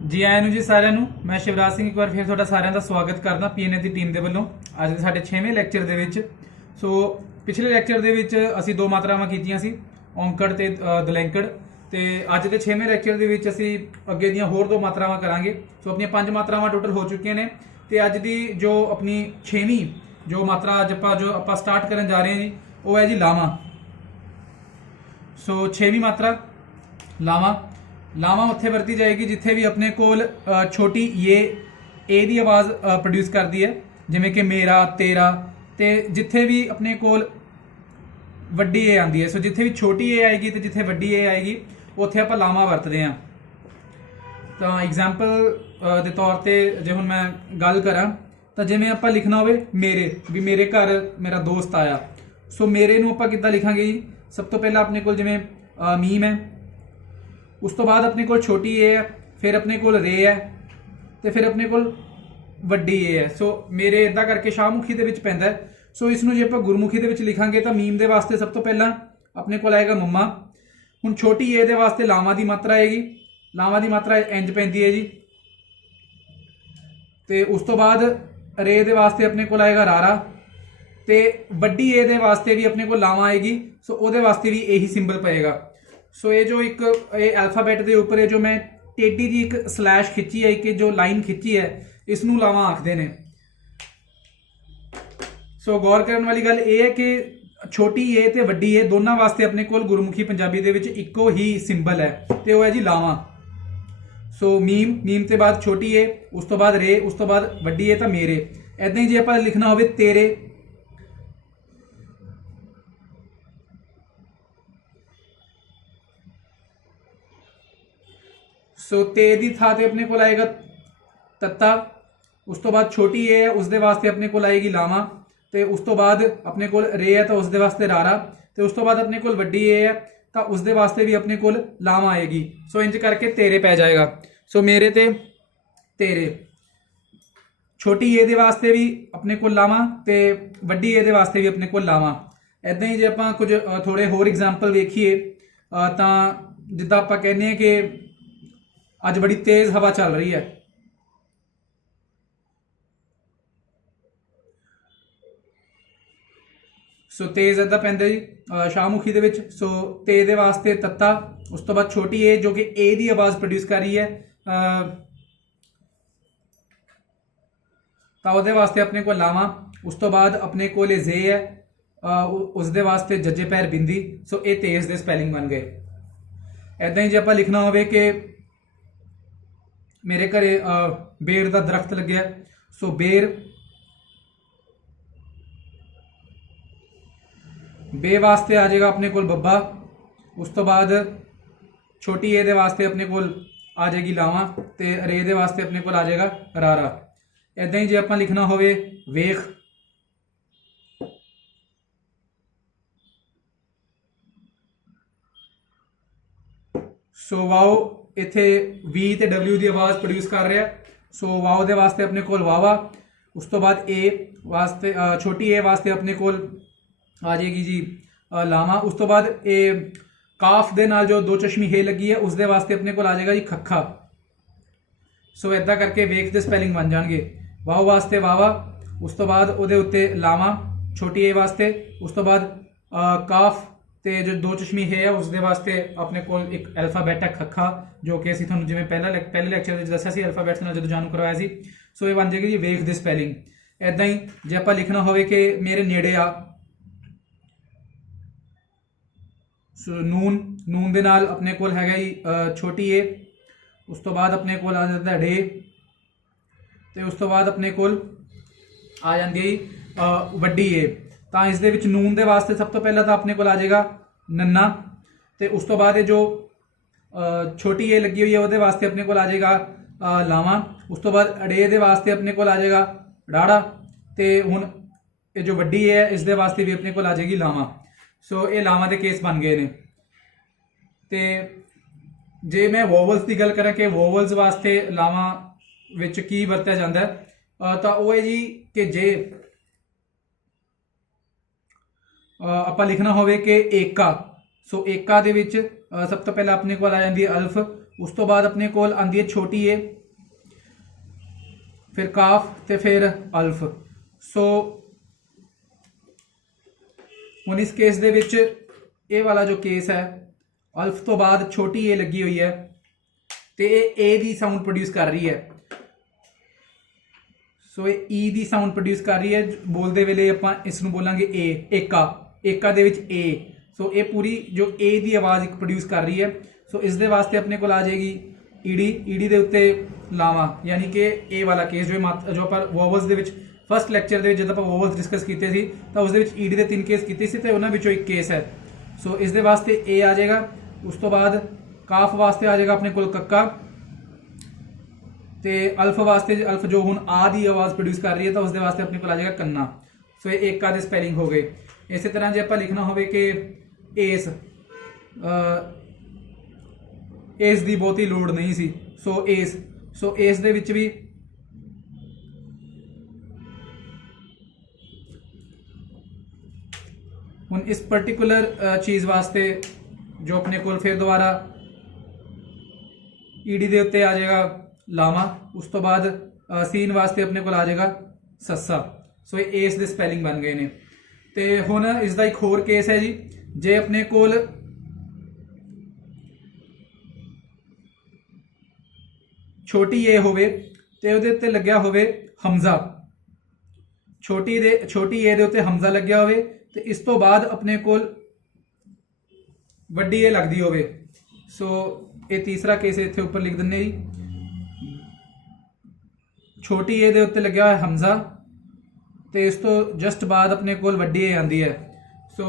ਜੀ ਆਇਆਂ ਨੂੰ ਜੀ ਸਾਰਿਆਂ ਨੂੰ। ਮੈਂ ਸ਼ਿਵਰਾਜ ਸਿੰਘ ਇੱਕ ਵਾਰ ਫਿਰ ਤੁਹਾਡਾ ਸਾਰਿਆਂ ਦਾ ਸਵਾਗਤ ਕਰਦਾ ਪੀਐਨਏ ਦੀ ਟੀਮ ਦੇ ਵੱਲੋਂ ਅੱਜ ਦੇ ਸਾਡੇ 6ਵੇਂ ਲੈਕਚਰ ਦੇ ਵਿੱਚ। ਸੋ ਪਿਛਲੇ ਲੈਕਚਰ ਦੇ ਵਿੱਚ ਅਸੀਂ ਦੋ ਮਾਤਰਾਵਾਂ ਕੀਤੀਆਂ ਸੀ, ਔਂਕੜ ਤੇ ਦਲੈਂਕੜ, ਤੇ ਅੱਜ ਦੇ 6ਵੇਂ ਲੈਕਚਰ ਦੇ ਵਿੱਚ ਅਸੀਂ ਅੱਗੇ ਦੀਆਂ ਹੋਰ ਦੋ ਮਾਤਰਾਵਾਂ ਕਰਾਂਗੇ। ਸੋ ਆਪਣੀਆਂ 5 ਮਾਤਰਾਵਾਂ ਟੋਟਲ ਹੋ ਚੁੱਕੀਆਂ ਨੇ ਤੇ ਅੱਜ ਦੀ ਜੋ ਆਪਣੀ 6ਵੀਂ ਜੋ ਮਾਤਰਾ ਅੱਜ ਆਪਾਂ ਸਟਾਰਟ ਕਰਨ ਜਾ ਰਹੇ ਹਾਂ ਜੀ, ਉਹ ਹੈ ਜੀ ਲਾਵਾਂ। ਸੋ 6ਵੀਂ ਮਾਤਰਾ ਲਾਵਾਂ। ਲਾਵਾਂ ਉੱਥੇ ਵਰਤੀ ਜਾਏਗੀ ਜਿੱਥੇ ਵੀ ਆਪਣੇ ਕੋਲ ਛੋਟੀ ਏ ਦੀ ਆਵਾਜ਼ ਪ੍ਰੋਡਿਊਸ ਕਰਦੀ ਹੈ, ਜਿਵੇਂ ਕਿ ਮੇਰਾ, ਤੇਰਾ, ਤੇ ਜਿੱਥੇ ਵੀ ਆਪਣੇ ਕੋਲ ਵੱਡੀ ਏ ਆਉਂਦੀ ਹੈ। ਸੋ ਜਿੱਥੇ ਵੀ ਛੋਟੀ ਏ ਆਏਗੀ ਤੇ ਜਿੱਥੇ ਵੱਡੀ ਏ ਆਏਗੀ ਉੱਥੇ ਆਪਾਂ ਲਾਵਾਂ ਵਰਤਦੇ ਹਾਂ। ਤਾਂ ਐਗਜ਼ਾਮਪਲ ਦੇ ਤੌਰ ਤੇ ਜੇ ਹੁਣ ਮੈਂ ਗੱਲ ਕਰਾਂ ਤਾਂ ਜਿਵੇਂ ਆਪਾਂ ਲਿਖਣਾ ਹੋਵੇ ਮੇਰੇ, ਵੀ ਮੇਰੇ ਘਰ ਮੇਰਾ ਦੋਸਤ ਆਇਆ। ਸੋ ਮੇਰੇ ਨੂੰ ਆਪਾਂ ਕਿੱਦਾਂ ਲਿਖਾਂਗੇ ਜੀ? ਸਭ ਤੋਂ ਪਹਿਲਾਂ ਆਪਣੇ ਕੋਲ ਜਿਵੇਂ ਮੀਮ ਹੈ, ਉਸ ਤੋਂ ਬਾਅਦ ਆਪਣੇ ਕੋਲ ਛੋਟੀ ਏ ਹੈ, ਫਿਰ ਆਪਣੇ ਕੋਲ ਰੇ ਹੈ, ਤੇ ਫਿਰ ਆਪਣੇ ਕੋਲ ਵੱਡੀ ਏ ਹੈ। ਸੋ ਮੇਰੇ ਇਦਾਂ ਕਰਕੇ ਸ਼ਾਹਮੁਖੀ ਦੇ ਵਿੱਚ ਪੈਂਦਾ ਹੈ। ਸੋ ਇਸ ਨੂੰ ਜੇ ਆਪਾਂ ਗੁਰਮੁਖੀ ਦੇ ਵਿੱਚ ਲਿਖਾਂਗੇ ਤਾਂ ਮੀਮ ਦੇ ਵਾਸਤੇ ਸਭ ਤੋਂ ਪਹਿਲਾਂ ਆਪਣੇ ਕੋਲ ਆਏਗਾ ਮੰਮਾ। ਹੁਣ ਛੋਟੀ ਏ ਦੇ ਵਾਸਤੇ ਲਾਵਾਂ ਦੀ ਮਾਤਰਾ ਆਏਗੀ। ਲਾਵਾਂ ਦੀ ਮਾਤਰਾ ਇੰਜ ਪੈਂਦੀ ਹੈ ਜੀ। ਤੇ ਉਸ ਤੋਂ ਬਾਅਦ ਰੇ ਦੇ ਵਾਸਤੇ ਆਪਣੇ ਕੋਲ ਆਏਗਾ ਰਾਰਾ, ਤੇ ਵੱਡੀ ਏ ਦੇ ਵਾਸਤੇ ਵੀ ਆਪਣੇ ਕੋਲ ਲਾਵਾਂ ਆਏਗੀ। ਸੋ ਉਹਦੇ ਵਾਸਤੇ ਵੀ ਇਹੀ ਸਿੰਬਲ ਪਏਗਾ। ਸੋ ਇਹ ਜੋ ਇੱਕ ਇਹ ਅਲਫਾਬੈਟ ਦੇ ਉੱਪਰ ਇਹ ਜੋ ਮੈਂ ਟੇਢੀ ਜੀ ਇੱਕ ਸਲੈਸ਼ ਖਿੱਚੀ ਹੈ, ਇੱਕ ਜੋ ਲਾਈਨ ਖਿੱਚੀ ਹੈ, ਇਸ ਨੂੰ ਲਾਵਾਂ ਆਖਦੇ ਨੇ। ਸੋ ਗੌਰ ਕਰਨ ਵਾਲੀ ਗੱਲ ਇਹ ਹੈ ਕਿ ਛੋਟੀ ਏ ਤੇ ਵੱਡੀ ਏ ਦੋਨਾਂ ਵਾਸਤੇ ਆਪਣੇ ਕੋਲ ਗੁਰਮੁਖੀ ਪੰਜਾਬੀ ਦੇ ਵਿੱਚ ਇੱਕੋ ਹੀ ਸਿੰਬਲ ਹੈ ਤੇ ਉਹ ਹੈ ਜੀ ਲਾਵਾਂ। ਸੋ ਮੀਮ ਤੇ ਬਾਅਦ ਛੋਟੀ ਏ, ਉਸ ਤੋਂ ਬਾਅਦ ਰੇ, ਉਸ ਤੋਂ ਬਾਅਦ ਵੱਡੀ ਏ ਤਾਂ ਮੇਰੇ। ਏਦਾਂ ਹੀ ਜੇ ਆਪਾਂ ਲਿਖਣਾ ਹੋਵੇ ਤੇਰੇ, ਸੋ ਤੇ ਦੀ ਥਾਂ ਤੇ ਆਪਣੇ ਕੋਲ ਆਏਗਾ ਤੱਤਾ। ਉਸ ਤੋਂ ਬਾਅਦ ਛੋਟੀ ਏ ਹੈ, ਉਸ ਦੇ ਵਾਸਤੇ ਆਪਣੇ ਕੋਲ ਆਏਗੀ ਲਾਵਾਂ, ਤੇ ਉਸ ਤੋਂ ਬਾਅਦ ਆਪਣੇ ਕੋਲ ਰੇ ਹੈ ਤਾਂ ਉਸ ਦੇ ਵਾਸਤੇ ਰਾਰਾ, ਤੇ ਉਸ ਤੋਂ ਬਾਅਦ ਆਪਣੇ ਕੋਲ ਵੱਡੀ ਏ ਹੈ ਤਾਂ ਉਸ ਦੇ ਵਾਸਤੇ ਵੀ ਆਪਣੇ ਕੋਲ ਲਾਵਾਂ ਆਏਗੀ। ਸੋ ਇੰਜ ਕਰਕੇ ਤੇਰੇ ਪੈ ਜਾਏਗਾ। ਸੋ ਮੇਰੇ ਤੇ ਤੇਰੇ। ਛੋਟੀ ਏ ਦੇ ਵਾਸਤੇ ਵੀ ਆਪਣੇ ਕੋਲ ਲਾਵਾਂ ਤੇ ਵੱਡੀ ਏ ਦੇ ਵਾਸਤੇ ਵੀ ਆਪਣੇ ਕੋਲ ਲਾਵਾਂ। ਏਦਾਂ ਹੀ ਜੇ ਆਪਾਂ ਕੁਝ ਥੋੜੇ ਹੋਰ ਐਗਜ਼ਾਮਪਲ ਵੇਖੀਏ ਤਾਂ ਜਿੱਦਾਂ ਆਪਾਂ ਕਹਿੰਦੇ ਹਾਂ ਕਿ ਅੱਜ ਬੜੀ ਤੇਜ਼ ਹਵਾ ਚੱਲ ਰਹੀ ਹੈ। ਸੋ ਤੇਜ਼ ਏਦਾਂ ਪੈਂਦਾ ਜੀ ਸ਼ਾਹਮੁਖੀ ਦੇ ਵਿੱਚ। ਸੋ ਤੇ ਦੇ ਵਾਸਤੇ ਤੱਤਾ, ਉਸ ਤੋਂ ਬਾਅਦ ਛੋਟੀ ਏ ਜੋ ਕਿ ਏ ਦੀ ਆਵਾਜ਼ ਪ੍ਰੋਡਿਊਸ ਕਰ ਰਹੀ ਹੈ ਤਾਂ ਉਹਦੇ ਵਾਸਤੇ ਆਪਣੇ ਕੋਲ ਲਾਵਾਂ। ਉਸ ਤੋਂ ਬਾਅਦ ਆਪਣੇ ਕੋਲ ਇਹ ਜ਼ੇ ਹੈ, ਉਸ ਦੇ ਵਾਸਤੇ ਜੱਜੇ ਪੈਰ ਬਿੰਦੀ। ਸੋ ਇਹ ਤੇਜ਼ ਦੇ ਸਪੈਲਿੰਗ ਬਣ ਗਏ। ਏਦਾਂ ਹੀ ਜੇ ਆਪਾਂ ਲਿਖਣਾ ਹੋਵੇ ਕਿ ਮੇਰੇ ਘਰੇ ਬੇਰ ਦਾ ਦਰਖਤ ਲੱਗਿਆ, ਸੋ ਬੇਰ, ਬੇ ਵਾਸਤੇ ਆ ਜਾਏਗਾ ਆਪਣੇ ਕੋਲ ਬੱਬਾ। ਉਸ ਤੋਂ ਬਾਅਦ ਛੋਟੀ ਏ ਦੇ ਵਾਸਤੇ ਆਪਣੇ ਕੋਲ ਆ ਜਾਏਗੀ ਲਾਵਾਂ, ਤੇ ਰੇ ਦੇ ਵਾਸਤੇ ਆਪਣੇ ਕੋਲ ਆ ਜਾਏਗਾ ਰਾਰਾ। ਏਦਾਂ ਹੀ ਜੇ ਆਪਾਂ ਲਿਖਣਾ ਹੋਵੇ ਵੇਖ, ਸੋ ਵਾਓ ਇੱਥੇ ਵੀ ਤੇ ਡਬਲਿਊ ਦੀ ਆਵਾਜ਼ ਪ੍ਰੋਡਿਊਸ ਕਰ ਰਿਹਾ। ਸੋ ਵਾਓ ਦੇ ਵਾਸਤੇ ਆਪਣੇ ਕੋਲ ਵਾਵਾ। ਉਸ ਤੋਂ ਬਾਅਦ ਏ ਵਾਸਤੇ ਛੋਟੀ ਏ ਵਾਸਤੇ ਆਪਣੇ ਕੋਲ ਆ ਜਾਏਗੀ ਜੀ ਲਾਵਾਂ। ਉਸ ਤੋਂ ਬਾਅਦ ਇਹ ਕਾਫ ਦੇ ਨਾਲ ਜੋ ਦੋ ਚਸ਼ਮੀ ਹੇ ਲੱਗੀ ਹੈ ਉਸ ਦੇ ਵਾਸਤੇ ਆਪਣੇ ਕੋਲ ਆ ਜਾਏਗਾ ਜੀ ਖੱਖਾ। ਸੋ ਇਦਾਂ ਕਰਕੇ ਵੇਖ ਦੇ ਸਪੈਲਿੰਗ ਬਣ ਜਾਣਗੇ। ਵਾਓ ਵਾਸਤੇ ਵਾਵਾ, ਉਸ ਤੋਂ ਬਾਅਦ ਉਹਦੇ ਉੱਤੇ ਲਾਵਾਂ ਛੋਟੀ ਏ ਵਾਸਤੇ, ਉਸ ਤੋਂ ਬਾਅਦ ਕਾਫ ਤੇ ਜੋ ਦੋ ਚਸ਼ਮੀ ਹੈ ਉਸ ਦੇ ਵਾਸਤੇ ਆਪਣੇ ਕੋਲ ਇੱਕ ਅਲਫਾਬੈਟ ਹੈ ਖੱਖਾ, ਜੋ ਕਿ ਅਸੀਂ ਤੁਹਾਨੂੰ ਜਿਵੇਂ ਪਹਿਲੇ ਲੈਕਚਰ ਵਿੱਚ ਦੱਸਿਆ ਸੀ ਅਲਫਾਬੈਟਸ ਨਾਲ ਜਦੋਂ ਜਾਣੂ ਕਰਵਾਇਆ ਸੀ। ਸੋ ਇਹ ਬਣ ਜਾਏਗੀ ਜੀ ਵੇਖ ਦੇ ਸਪੈਲਿੰਗ। ਏਦਾਂ ਹੀ ਜੇ ਆਪਾਂ ਲਿਖਣਾ ਹੋਵੇ ਕਿ ਮੇਰੇ ਨੇੜੇ ਆ, ਸੋ ਨੂਨ ਦੇ ਨਾਲ ਆਪਣੇ ਕੋਲ ਹੈਗਾ ਜੀ ਛੋਟੀ ਏ, ਉਸ ਤੋਂ ਬਾਅਦ ਆਪਣੇ ਕੋਲ ਆ ਜਾਂਦਾ ਡੇ, ਤੇ ਉਸ ਤੋਂ ਬਾਅਦ ਆਪਣੇ ਕੋਲ ਆ ਜਾਂਦੀ ਹੈ ਜੀ ਵੱਡੀ ਏ। ਤਾਂ ਇਸ ਦੇ ਵਿੱਚ ਨੂਨ ਦੇ ਵਾਸਤੇ ਸਭ ਤੋਂ ਪਹਿਲਾਂ ਤਾਂ ਆਪਣੇ ਕੋਲ ਆ ਜਾਏਗਾ ਨੰਨਾ, ਤੇ ਉਸ ਤੋਂ ਬਾਅਦ ਇਹ ਜੋ ਛੋਟੀ ਏ ਲੱਗੀ ਹੋਈ ਹੈ ਉਹਦੇ ਵਾਸਤੇ ਆਪਣੇ ਕੋਲ ਆ ਜਾਏਗਾ ਲਾਵਾਂ। ਉਸ ਤੋਂ ਬਾਅਦ ਅੜੇ ਦੇ ਵਾਸਤੇ ਆਪਣੇ ਕੋਲ ਆ ਜਾਏਗਾ ਡਾੜਾ, ਤੇ ਹੁਣ ਇਹ ਜੋ ਵੱਡੀ ਏ ਹੈ ਇਸ ਦੇ ਵਾਸਤੇ ਵੀ ਆਪਣੇ ਕੋਲ ਆ ਜਾਏਗੀ ਲਾਵਾਂ। ਸੋ ਇਹ ਲਾਵਾਂ ਦੇ ਕੇਸ ਬਣ ਗਏ ਨੇ। ਤੇ ਜੇ ਮੈਂ ਵੋਵਲਸ ਦੀ ਗੱਲ ਕਰਾਂ ਕਿ ਵੋਵਲਸ ਵਾਸਤੇ ਲਾਵਾਂ ਵਿੱਚ ਕੀ ਵਰਤਿਆ ਜਾਂਦਾ ਤਾਂ ਉਹ ਹੈ ਜੀ ਕਿ ਜੇ ਆਪਾਂ ਲਿਖਣਾ ਹੋਵੇ ਕਿ ਏਕਾ, ਸੋ ਏਕਾ ਦੇ ਵਿੱਚ ਸਭ ਤੋਂ ਪਹਿਲਾਂ ਆਪਣੇ ਕੋਲ ਆ ਜਾਂਦੀ ਹੈ ਅਲਫ, उस तो बाद अपने कोल आंदी है छोटी ए, फिर काफ ते फिर अल्फ। सो हुण इस केस दे विच ये वाला जो केस है, अल्फ तो बाद छोटी ए लगी हुई है तो ये ए दी साउंड प्रोड्यूस कर रही है। सो ये ई दी साउंड प्रोड्यूस कर रही है। बोलते वेले आपां इसनूं बोलांगे ए, एका, एका दे विच ए। सो ये पूरी जो ए दी आवाज़ एक प्रोड्यूस कर रही है। सो इस दे वास्ते अपने को आ जाएगी ईडी, ईडी दे उत्ते लावा, यानी कि ए वाला केस जो ਆਪਾਂ ਵੋਵਲਸ ਦੇ ਵਿੱਚ फस्ट लैक्चर ਦੇ जब आप वोवल्स डिस्कस किए थे तो उसके ईडी के 3 केस किए थे तो उन्होंने विचों एक केस है। सो इस दे वास्ते ए आ जाएगा। उस तो बाद काफ वास्ते आ जाएगा अपने को कक्का, तो अल्फ वास्ते अल्फ जो हुण आ दी आवाज़ प्रोड्यूस कर रही है तो उसके वास्ते अपने को आ जाएगा कन्ना। सो ये एका दे स्पैलिंग हो गए। इस तरह जो आप लिखना हो कि एस, एस की बहुती लोड़ नहीं सी। सो एस, सो एस दे विच भी हुण इस पर्टिकुलर चीज़ वास्ते जो अपने को फिर दोबारा ईडी दे उत्ते आ जाएगा लामा। उस तो बाद सीन वास्ते अपने को आ जाएगा सस्सा। सो ये एस दे स्पैलिंग बन गए ने। तो हुण इसका एक होर केस है जी, जे अपने कोल छोटी ए होवे ते उहदे उत्ते लग्या होवे हमजा, छोटी ए दे उत्ते हमजा लग्या होवे ते इस तो बाद अपने कोल वड्डी ए लगदी होवे। सो ये तीसरा केस इत्थे उपर लिख दिंदे जी, छोटी ए दे उत्ते लग्या होया हमजा ते इस तो जस्ट बाद अपने कोल वड्डी ए आंदी है। सो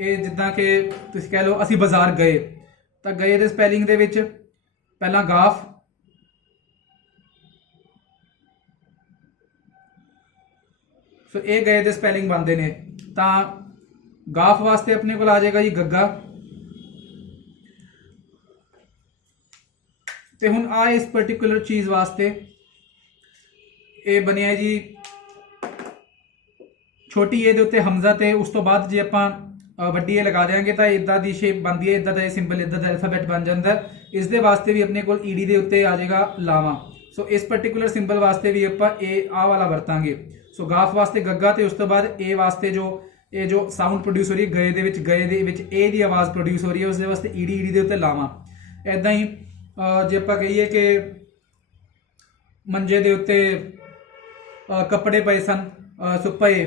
ये जिद्दां कि तुसीं कह लो असीं बाजार गए, तो गए दे स्पैलिंग दे विच पहला गाफ, सो ये गए दे स्पैलिंग बनते ने। तो गाफ वास्ते अपने को आ जाएगा जी गग्गा। तो हुण आ इस पर्टिकुलर चीज़ वास्ते ये बनिया जी छोटी ए दे उत्ते हमजा ते उस तो बाद जे आपां वड्डी ए लगा देंगे तो इदा दी शेप बनती है, इदा दा सिंबल, इदा दा अल्फाबैट बन जाता है। इस दे वास्ते भी अपने को ईडी दे उत्ते आ जाएगा लावा। सो इस पर्टिकुलर सिंबल वास्ते भी आपां ए आ वाला वरतांगे। सो गाफ वास्ते गग्गा ते उस तो बाद ए वास्ते जो ये जो साउंड प्रोड्यूस हो रही है गए दे विच ए दी आवाज़ प्रोड्यूस हो रही है, उस वास्ते ईडी, ईडी दे उत्ते लावा। इदां ही जे आपां कहिए कि मंजे दे उत्ते कपड़े पे सन, सो पे,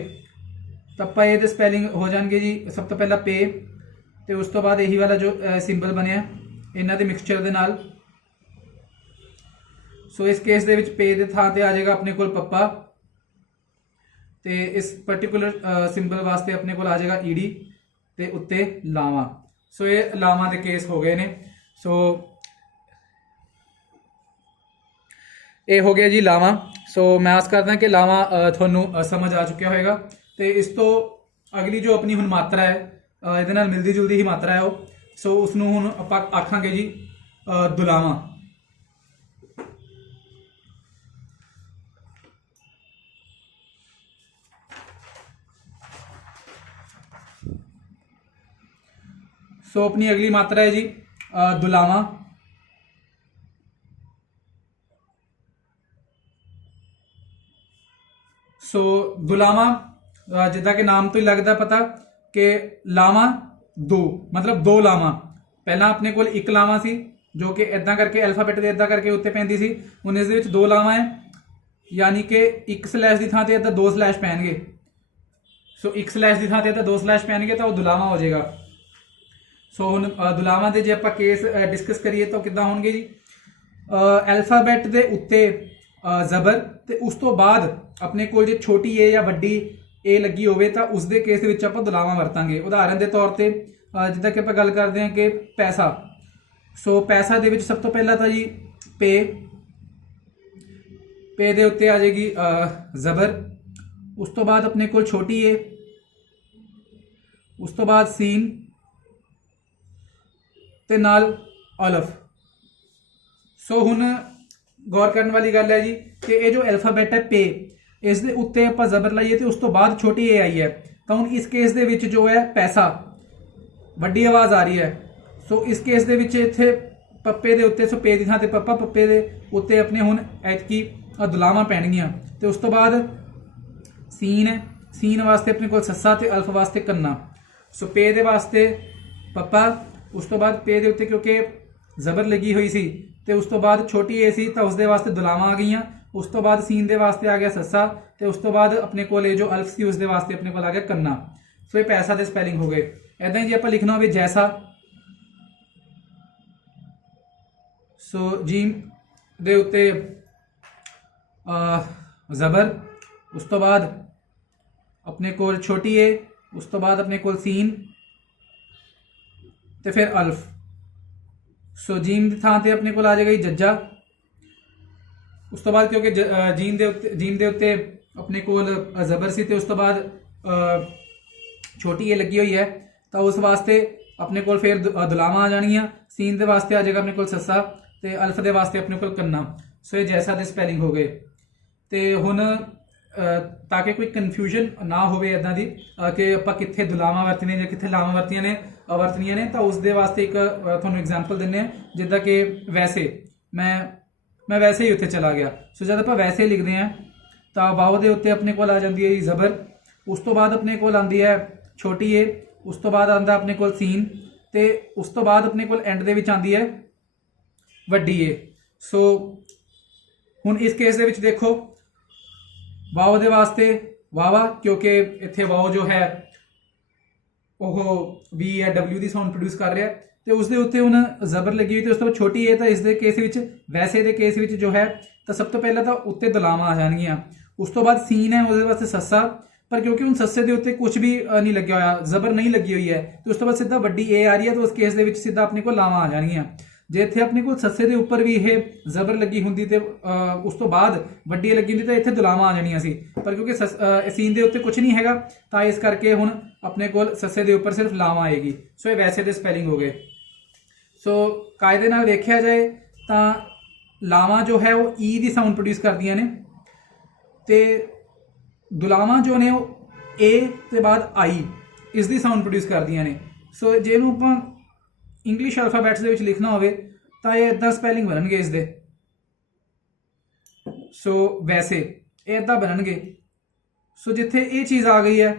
तो पे दे स्पैलिंग हो जाएंगे जी सब तो पहला पे, तो उस तो बाद यही वाला जो सिंबल बनया इन्हां दे मिक्सचर दे नाल। सो इस केस दे विच पे दे थां ते आ जाएगा अपने कोल पप्पा, तो इस पर्टिकुलर सिंबल वास्ते अपने को आ जाएगा ईडी ते उत्ते लावा। सो ये लावा दे केस हो गए ने। सो ये हो गया जी लावा। सो मैं आस करदा कि लावा थोनू समझ आ चुका होएगा। तो इस तो अगली जो अपनी हुण मात्रा है इहदे नाल मिलदी जुलदी ही मात्रा है वो। सो उसनू हुण आपां आखांगे जी दुलावा। सो अपनी अगली मात्रा है जी दुलावा। सो दुलावा जिदा कि नाम तो ही लगता पता कि लावा दो, मतलब दो लावा। पहला अपने को एक लावा सी जो कि इदा करके अल्फाबेट दे इदा करके उत्ते पैंदी सी, हुण इस दे विच दो लावा है, यानी कि एक स्लैश की थां ते इदा दो स्लैश पैणगे। सो एक स्लैश की थां ते इदा दो स्लैश पैणगे तो वह दुलावा हो जाएगा। सो हुण दुलावा दे जे आपां केस डिस्कस करिए तो किद्दां होणगे जी, अल्फाबैट दे उत्ते जबर ते उस तो बाद अपने कोल जे छोटी ए या वड्डी ए लगी होवे तो उस दे केस दे विच आपां दुलावा वरतांगे। उदाहरण के तौर पर जिद्दां कि आपां गल करदे हां कि पैसा। सो पैसा दे विच सब तो पहला था जी पे, पे दे उत्ते आ जाएगी जबर, उस तो बाद अपने कोल छोटी ए, उस तो बाद सीन ते नाल अल्फ। सो हुण गौर करने वाली गल है जी कि ये जो अल्फाबैट है पे, इस दे उत्ते आपां जबर लाइए तो उस तो बाद छोटी ए आई है, तो हुण इस केस दे विच जो है पैसा वड्डी आवाज़ आ रही है। सो इस केस दे विच इत्थे ਪੱਪੇ ਦੇ ਉੱਤੇ, ਸੋ ਪੇ ਦੀ ਥਾਂ ਤੇ ਪੱਪਾ, ਪੱਪੇ ਦੇ ਉੱਤੇ ਆਪਣੇ ਹੁਣ ਐਤਕੀ ਦੁਲਾਵਾਂ ਪੈਣਗੀਆਂ। ਤੇ ਉਸ ਤੋਂ ਬਾਅਦ ਸੀਨ ਹੈ, ਸੀਨ ਵਾਸਤੇ ਆਪਣੇ ਕੋਲ ਸੱਸਾ ਤੇ ਅਲਫ ਵਾਸਤੇ ਕੰਨਾ। ਸੋ ਪੇ ਦੇ ਵਾਸਤੇ ਪੱਪਾ, ਉਸ ਤੋਂ ਬਾਅਦ ਪੇ ਦੇ ਉੱਤੇ ਕਿਉਂਕਿ ਜ਼ਬਰ ਲੱਗੀ ਹੋਈ ਸੀ ਤੇ ਉਸ ਤੋਂ ਬਾਅਦ ਛੋਟੀ ਏ ਸੀ ਤਾਂ ਉਸ ਦੇ ਵਾਸਤੇ ਦੁਲਾਵਾਂ ਆ ਗਈਆਂ। ਉਸ ਤੋਂ ਬਾਅਦ ਸੀਨ ਦੇ ਵਾਸਤੇ ਆ ਗਿਆ ਸੱਸਾ ਤੇ ਉਸ ਤੋਂ ਬਾਅਦ ਆਪਣੇ ਕੋਲ ਇਹ ਜੋ ਅਲਫ ਸੀ ਉਸ ਦੇ ਵਾਸਤੇ ਆਪਣੇ ਕੋਲ ਆ ਗਿਆ ਕੰਨਾ। ਸੋ ਇਹ ਪੈਸਾ ਦੇ ਸਪੈਲਿੰਗ ਹੋ ਗਏ। ਇੱਦਾਂ ਹੀ ਜੇ ਆਪਾਂ ਲਿਖਣਾ ਹੋਵੇ ਜੈਸਾ, ਸੋ ਜੀਮ ਦੇ ਉੱਤੇ ਜ਼ਬਰ, ਉਸ ਤੋਂ ਬਾਅਦ ਆਪਣੇ ਕੋਲ ਛੋਟੀ ਏ, ਉਸ ਤੋਂ ਬਾਅਦ ਆਪਣੇ ਕੋਲ ਸੀਨ ਤੇ ਫਿਰ ਅਲਫ। ਸੋ ਜੀਮ ਦੀ ਥਾਂ ਤੇ ਆਪਣੇ ਕੋਲ ਆ ਜਾਏਗਾ ਜੀ ਜੱਜਾ। ਉਸ ਤੋਂ ਬਾਅਦ ਕਿਉਂਕਿ ਜੀਮ ਦੇ ਉੱਤੇ ਆਪਣੇ ਕੋਲ ਜ਼ਬਰ ਸੀ ਤੇ ਉਸ ਤੋਂ ਬਾਅਦ ਛੋਟੀ ਏ ਲੱਗੀ ਹੋਈ ਹੈ ਤਾਂ ਉਸ ਵਾਸਤੇ ਆਪਣੇ ਕੋਲ ਫਿਰ ਦੁਲਾਵਾਂ ਆ ਜਾਣਗੀਆਂ। ਸੀਨ ਦੇ ਵਾਸਤੇ ਆ ਜਾਏਗਾ ਆਪਣੇ ਕੋਲ ਸੱਸਾ ਤੇ ਅਲਫ ਦੇ ਵਾਸਤੇ ਆਪਣੇ ਕੋਲ ਕੰਨਾ। ਸੋ ਇਹ ਜੈਸਾ ਦੇ ਸਪੈਲਿੰਗ ਹੋ ਗਏ। ਤੇ ਹੁਣ ਤਾਂ ਕਿ ਕੋਈ ਕਨਫਿਊਜ਼ਨ ਨਾ ਹੋਵੇ ਇੱਦਾਂ ਦੀ ਕਿ ਆਪਾਂ ਕਿੱਥੇ ਦੁਲਾਵਾਂ ਵਰਤੀਆਂ ਜਾਂ ਕਿੱਥੇ ਲਾਵਾਂ ਵਰਤਣੀਆਂ ਨੇ ਤਾਂ ਉਸ ਦੇ ਵਾਸਤੇ ਇੱਕ ਤੁਹਾਨੂੰ ਐਗਜ਼ਾਮਪਲ ਦਿੰਦੇ ਹਾਂ। ਜਿੱਦਾਂ ਕਿ ਵੈਸੇ ਮੈਂ ਵੈਸੇ ਹੀ ਉੱਥੇ ਚਲਾ ਗਿਆ। ਸੋ ਜਦ ਆਪਾਂ ਵੈਸੇ ਲਿਖਦੇ ਹਾਂ ਤਾਂ ਵਾਓ ਦੇ ਉੱਤੇ ਆਪਣੇ ਕੋਲ ਆ ਜਾਂਦੀ ਹੈ ਜੀ ਜ਼ਬਰ, ਉਸ ਤੋਂ ਬਾਅਦ ਆਪਣੇ ਕੋਲ ਆਉਂਦੀ ਹੈ ਛੋਟੀ ਏ, ਉਸ ਤੋਂ ਬਾਅਦ ਆਉਂਦਾ ਆਪਣੇ ਕੋਲ ਸੀਨ ਤੇ ਉਸ ਤੋਂ ਬਾਅਦ ਆਪਣੇ ਕੋਲ ਐਂਡ ਦੇ ਵਿੱਚ ਆਉਂਦੀ ਹੈ ਵੱਡੀ ਏ। ਸੋ ਹੁਣ ਇਸ ਕੇਸ ਦੇ ਵਿੱਚ ਦੇਖੋ ਵਾਓ ਦੇ ਵਾਸਤੇ ਵਾਵਾ, ਕਿਉਂਕਿ ਇੱਥੇ ਵਾਓ ਜੋ ਹੈ ਉਹ ਵੀ ਹੈ ਡਬਲਿਊ ਦੀ ਸਾਊਂਡ ਪ੍ਰੋਡਿਊਸ ਕਰ ਰਿਹਾ ਤੇ ਉਸ ਦੇ ਉੱਤੇ ਹੁਣ ਜ਼ਬਰ ਲੱਗੀ ਹੋਈ ਤੇ ਉਸ ਤੋਂ ਬਾਅਦ ਛੋਟੀ ਏ। ਤਾਂ ਇਸ ਦੇ ਕੇਸ ਵਿੱਚ ਵੈਸੇ ਦੇ ਕੇਸ ਵਿੱਚ ਜੋ ਹੈ ਤਾਂ ਸਭ ਤੋਂ ਪਹਿਲਾਂ ਤਾਂ ਉੱਤੇ ਦੁਲਾਵਾਂ ਆ ਜਾਣਗੀਆਂ। ਉਸ ਤੋਂ ਬਾਅਦ ਸੀਨ ਹੈ ਉਹਦੇ ਵਾਸਤੇ ਸੱਸਾ, ਪਰ ਕਿਉਂਕਿ ਹੁਣ ਸੱਸੇ ਦੇ ਉੱਤੇ ਕੁਝ ਵੀ ਨਹੀਂ ਲੱਗਿਆ ਹੋਇਆ, ਜ਼ਬਰ ਨਹੀਂ ਲੱਗੀ ਹੋਈ ਹੈ ਤੇ ਉਸ ਤੋਂ ਬਾਅਦ ਸਿੱਧਾ ਵੱਡੀ ਏ ਆ ਰਹੀ ਹੈ ਤਾਂ ਉਸ ਕੇਸ ਦੇ ਵਿੱਚ ਸਿੱਧਾ ਆਪਣੇ ਕੋਲ ਲਾਵਾਂ ਆ ਜਾਣਗੀਆਂ। ਜੇ ਇੱਥੇ ਆਪਣੇ ਕੋਲ ਸੱਸੇ ਦੇ ਉੱਪਰ ਵੀ ਇਹ ਜ਼ਬਰ ਲੱਗੀ ਹੁੰਦੀ ਤੇ ਉਸ ਤੋਂ ਬਾਅਦ ਵੱਡੀ ਏ ਲੱਗੀ ਹੁੰਦੀ ਤਾਂ ਇੱਥੇ ਦੁਲਾਵਾਂ ਆ ਜਾਣੀਆਂ ਸੀ, ਪਰ ਕਿਉਂਕਿ ਸੀਨ ਦੇ ਉੱਤੇ ਕੁਝ ਨਹੀਂ ਹੈਗਾ ਤਾਂ ਇਸ ਕਰਕੇ ਹੁਣ ਆਪਣੇ ਕੋਲ ਸੱਸੇ ਦੇ ਉੱਪਰ ਸਿਰਫ ਲਾਵਾਂ ਆਏਗੀ। ਸੋ ਇਹ ਵੈਸੇ ਦੇ ਸਪੈਲਿੰਗ ਹੋ ਗਏ। ਸੋ ਕਾਇਦੇ ਨਾਲ ਦੇਖਿਆ ਜਾਏ ਤਾਂ ਲਾਵਾਂ ਜੋ ਹੈ ਉਹ ਈ ਦੀ ਸਾਊਂਡ ਪ੍ਰੋਡਿਊਸ ਕਰਦੀਆਂ ਨੇ ਤੇ ਦੁਲਾਵਾਂ ਜੋ ਨੇ ਉਹ ਏ ਤੇ ਬਾਅਦ ਆਈ ਇਸ ਦੀ ਸਾਊਂਡ ਪ੍ਰੋਡਿਊਸ ਕਰਦੀਆਂ ਨੇ। ਸੋ ਜੇ ਇਹਨੂੰ ਆਪਾਂ ਇੰਗਲਿਸ਼ ਅਲਫਾਬੈਟਸ ਦੇ ਵਿੱਚ ਲਿਖਣਾ ਹੋਵੇ ਤਾਂ ਇਹ ਇੱਦਾਂ ਸਪੈਲਿੰਗ ਬਣਨਗੇ ਇਸ ਦੇ। ਸੋ ਵੈਸੇ ਇਹ ਇੱਦਾਂ ਬਣਨਗੇ। ਸੋ ਜਿੱਥੇ ਇਹ ਚੀਜ਼ ਆ ਗਈ ਹੈ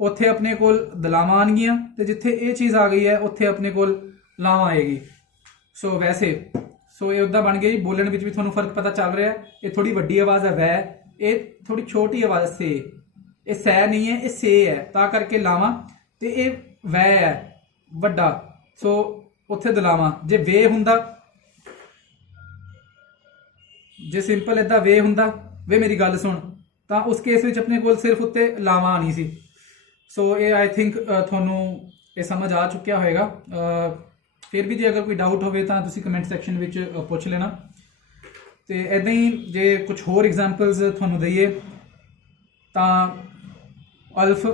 ਉੱਥੇ ਆਪਣੇ ਕੋਲ ਦੁਲਾਵਾਂ ਆਉਣਗੀਆਂ ਤੇ ਜਿੱਥੇ ਇਹ ਚੀਜ਼ ਆ ਗਈ ਹੈ ਉੱਥੇ ਆਪਣੇ ਕੋਲ ਲਾਵਾਂ ਆਏਗੀ। ਸੋ ਵੈਸੇ ਸੋ ਇਹ ਉੱਦਾਂ ਬਣ ਗਿਆ ਜੀ। ਬੋਲਣ ਵਿੱਚ ਵੀ ਤੁਹਾਨੂੰ ਫਰਕ ਪਤਾ ਚੱਲ ਰਿਹਾ। ਇਹ ਥੋੜੀ ਵੱਡੀ ਆਵਾਜ਼ ਹੈ ਵੈ, ਇਹ ਥੋੜੀ ਛੋਟੀ ਆਵਾਜ਼ ਸੇ। ਇਹ ਸੈ ਨਹੀਂ ਹੈ, ਇਹ ਸੇ ਹੈ, ਤਾਂ ਕਰਕੇ ਲਾਵਾਂ ਤੇ ਇਹ ਵੈ ਹੈ ਵੱਡਾ। ਸੋ ਉੱਥੇ ਦੁਲਾਵਾਂ। ਜੇ ਵੇ ਹੁੰਦਾ, ਜੇ ਸਿੰਪਲ ਏਦਾਂ ਵੇ ਹੁੰਦਾ, ਵੇ ਮੇਰੀ ਗੱਲ ਸੁਣ, ਤਾਂ ਉਸ ਕੇਸ ਵਿੱਚ ਆਪਣੇ ਕੋਲ ਸਿਰਫ ਉੱਤੇ ਲਾਵਾਂ ਆਣੀ ਸੀ। ਸੋ ਇਹ ਆਈ ਥਿੰਕ ਤੁਹਾਨੂੰ ਇਹ ਸਮਝ ਆ ਚੁੱਕਿਆ ਹੋਏਗਾ। ਫਿਰ ਵੀ ਜੇ ਅਗਰ ਕੋਈ ਡਾਊਟ ਹੋਵੇ ਤਾਂ ਤੁਸੀਂ ਕਮੈਂਟ ਸੈਕਸ਼ਨ ਵਿੱਚ ਪੁੱਛ ਲੈਣਾ। ਤੇ ਇੱਦਾਂ ਹੀ ਜੇ ਕੁਝ ਹੋਰ ਐਗਜ਼ਾਮਪਲਸ ਤੁਹਾਨੂੰ ਦਈਏ ਤਾਂ ਅਲਫ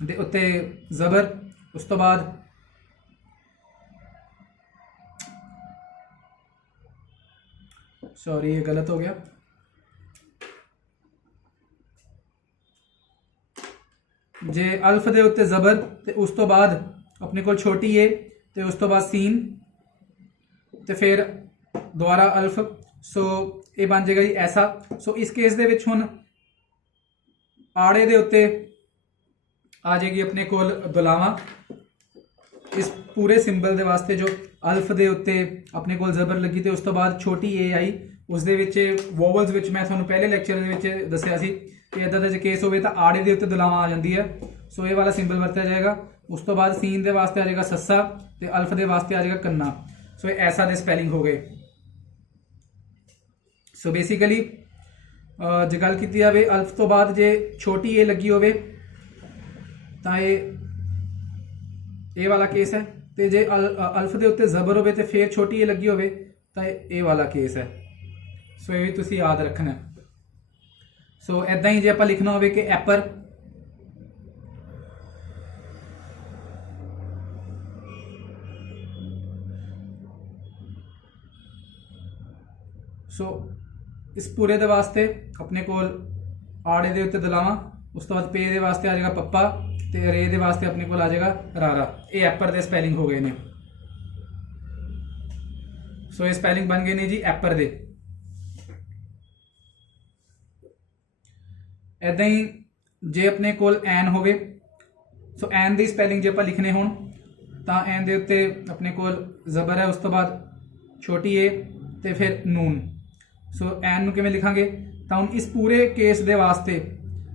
ਦੇ ਉੱਤੇ ਜ਼ਬਰ, ਉਸ ਤੋਂ ਬਾਅਦ ਸੌਰੀ ਇਹ ਗਲਤ ਹੋ ਗਿਆ, ਜੇ ਅਲਫ ਦੇ ਉੱਤੇ ਜ਼ਬਰ ਤੇ ਉਸ ਤੋਂ ਬਾਅਦ ਆਪਣੇ ਕੋਲ ਛੋਟੀ ਏ ਤੇ ਉਸ ਤੋਂ ਬਾਅਦ ਸੀਨ ਤੇ ਫਿਰ ਦੁਬਾਰਾ ਅਲਫ। ਸੋ ਇਹ ਬਣ ਜਾਏਗਾ ਜੀ ਐਸਾ। ਸੋ ਇਸ ਕੇਸ ਦੇ ਵਿੱਚ ਹੁਣ ਆੜੇ ਦੇ ਉੱਤੇ ਆ ਜਾਏਗੀ ਆਪਣੇ ਕੋਲ ਦੁਲਾਵਾਂ। ਇਸ ਪੂਰੇ ਸਿੰਬਲ ਦੇ ਵਾਸਤੇ ਜੋ ਅਲਫ ਦੇ ਉੱਤੇ ਆਪਣੇ ਕੋਲ ਜ਼ਬਰ ਲੱਗੀ ਤੇ ਉਸ ਤੋਂ ਬਾਅਦ ਛੋਟੀ ਏ ਆਈ, ਉਸ ਦੇ ਵਿੱਚ ਵੋਵਲਸ ਵਿੱਚ ਮੈਂ ਤੁਹਾਨੂੰ ਪਹਿਲੇ ਲੈਕਚਰ ਦੇ ਵਿੱਚ ਦੱਸਿਆ ਸੀ ਕਿ ਇੱਦਾਂ ਦਾ ਜੇ ਕੇਸ ਹੋਵੇ ਤਾਂ ਆੜੇ ਦੇ ਉੱਤੇ ਦੁਲਾਵਾਂ ਆ ਜਾਂਦੀ ਹੈ। ਸੋ ਇਹ ਵਾਲਾ ਸਿੰਬਲ ਵਰਤਿਆ ਜਾਏਗਾ। ਉਸ ਤੋਂ ਬਾਅਦ ਸੀਨ ਦੇ ਵਾਸਤੇ ਆ ਜਾਏਗਾ ਸੱਸਾ ਤੇ ਅਲਫ ਦੇ ਵਾਸਤੇ ਆ ਜਾਏਗਾ ਕੰਨਾ। ਸੋ ਇਹ ਐਸਾ ਦੇ ਸਪੈਲਿੰਗ ਹੋ ਗਏ। ਸੋ ਬੇਸਿਕਲੀ ਜੇ ਗੱਲ ਕੀਤੀ ਜਾਵੇ ਅਲਫ ਤੋਂ ਬਾਅਦ ਜੇ ਛੋਟੀ ਏ ਲੱਗੀ ਹੋਵੇ ਤਾਂ ਇਹ ਵਾਲਾ ਕੇਸ ਹੈ, ਤੇ ਜੇ ਅਲਫ ਦੇ ਉੱਤੇ ਜ਼ਬਰ ਹੋਵੇ ਤੇ ਫਿਰ ਛੋਟੀ ਏ ਲੱਗੀ ਹੋਵੇ ਤਾਂ ਇਹ ਵਾਲਾ ਕੇਸ ਹੈ। ਸੋ ਇਹ ਵੀ ਤੁਸੀਂ ਯਾਦ ਰੱਖਣਾ। ਸੋ ਐਦਾਂ ਹੀ ਜੇ ਆਪਾਂ ਲਿਖਣਾ ਹੋਵੇ ਕਿ ਐਪਰ, ਸੋ ਇਸ ਪੂਰੇ ਦੇ ਵਾਸਤੇ ਆਪਣੇ ਕੋਲ ਆੜੇ ਦੇ ਉੱਤੇ ਦੁਲਾਵਾਂ, ਉਸ ਤੋਂ ਬਾਅਦ ਪੇ ਦੇ ਵਾਸਤੇ ਆ ਜਾਏਗਾ ਪੱਪਾ ਤੇ ਰੇ ਦੇ ਵਾਸਤੇ ਆਪਣੇ ਕੋਲ ਆ ਜਾਏਗਾ ਰਾਰਾ। ਇਹ ਐਪਰ ਦੇ ਸਪੈਲਿੰਗ ਹੋ ਗਏ ਨੇ। ਸੋ ਇਹ ਸਪੈਲਿੰਗ ਬਣ ਗਏ ਨੇ ਜੀ ਐਪਰ ਦੇ। ਇਦਾਂ ਹੀ ਜੇ ਆਪਣੇ ਕੋਲ ਐਨ ਹੋਵੇ, ਸੋ ਐਨ ਦੀ ਸਪੈਲਿੰਗ ਜੇ ਆਪਾਂ ਲਿਖਣੇ ਹੋਣ ਤਾਂ ਐਨ ਦੇ ਉੱਤੇ ਆਪਣੇ ਕੋਲ ਜ਼ਬਰ ਹੈ, ਉਸ ਤੋਂ ਬਾਅਦ ਛੋਟੀ ਏ ਤੇ ਫਿਰ ਨੂਨ। ਸੋ ਐਨ ਨੂੰ ਕਿਵੇਂ ਲਿਖਾਂਗੇ, ਤਾਂ ਹੁਣ ਇਸ ਪੂਰੇ ਕੇਸ ਦੇ ਵਾਸਤੇ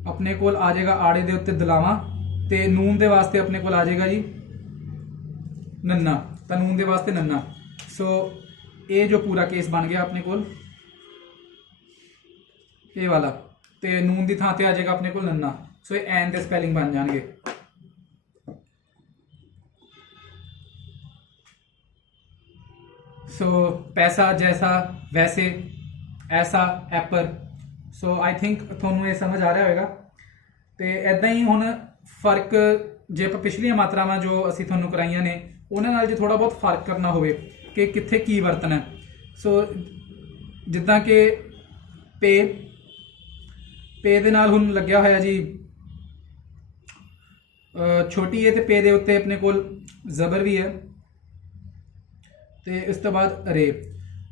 ਆਪਣੇ ਕੋਲ ਆ ਜਾਏਗਾ ਆੜੇ ਦੇ ਉੱਤੇ ਦਲਾਵਾਂ ਤੇ ਨੂਨ ਦੇ ਵਾਸਤੇ ਆਪਣੇ ਕੋਲ ਆ ਜਾਏਗਾ ਜੀ ਨੰਨਾ, ਤਾਂ ਨੂਨ ਦੇ ਵਾਸਤੇ ਨੰਨਾ। ਸੋ ਇਹ ਜੋ ਪੂਰਾ ਕੇਸ ਬਣ ਗਿਆ ਆਪਣੇ ਕੋਲ ਇਹ ਵਾਲਾ, ਤੇ ਨੂਨ ਦੀ ਥਾਂ ਤੇ ਆ ਜਾਏਗਾ ਆਪਣੇ ਕੋਲ ਨੰਨਾ। ਸੋ ਇਹ ਐਨ ਦੇ ਸਪੈਲਿੰਗ ਬਣ ਜਾਣਗੇ। ਸੋ ਪੈਸਾ, ਜੈਸਾ, ਵੈਸੇ, ਐਸਾ, ਐਪਰ। ਸੋ ਆਈ ਥਿੰਕ ਤੁਹਾਨੂੰ ਇਹ ਸਮਝ ਆ ਰਿਹਾ ਹੋਵੇਗਾ। ਤੇ ਇਦਾਂ ਹੀ ਹੁਣ ਫਰਕ ਜੇ ਆਪਾਂ ਪਿਛਲੀਆਂ ਮਾਤਰਾਵਾਂ ਜੋ ਅਸੀਂ ਤੁਹਾਨੂੰ ਕਰਾਈਆਂ ਨੇ ਉਹਨਾਂ ਨਾਲ ਜੇ ਥੋੜਾ ਬਹੁਤ ਫਰਕ ਕਰਨਾ ਹੋਵੇ ਕਿ ਕਿੱਥੇ ਕੀ ਵਰਤਣਾ, ਸੋ ਜਿੱਦਾਂ ਕਿ ਪੇ ਦੇ ਨਾਲ ਹੁਣ ਲੱਗਿਆ ਹੋਇਆ ਜੀ ਛੋਟੀ ਏ ਤੇ ਪੇ ਦੇ ਉੱਤੇ ਆਪਣੇ ਕੋਲ ਜ਼ਬਰ ਵੀ ਹੈ ਤੇ ਇਸ ਤੋਂ ਬਾਅਦ ਰੇ।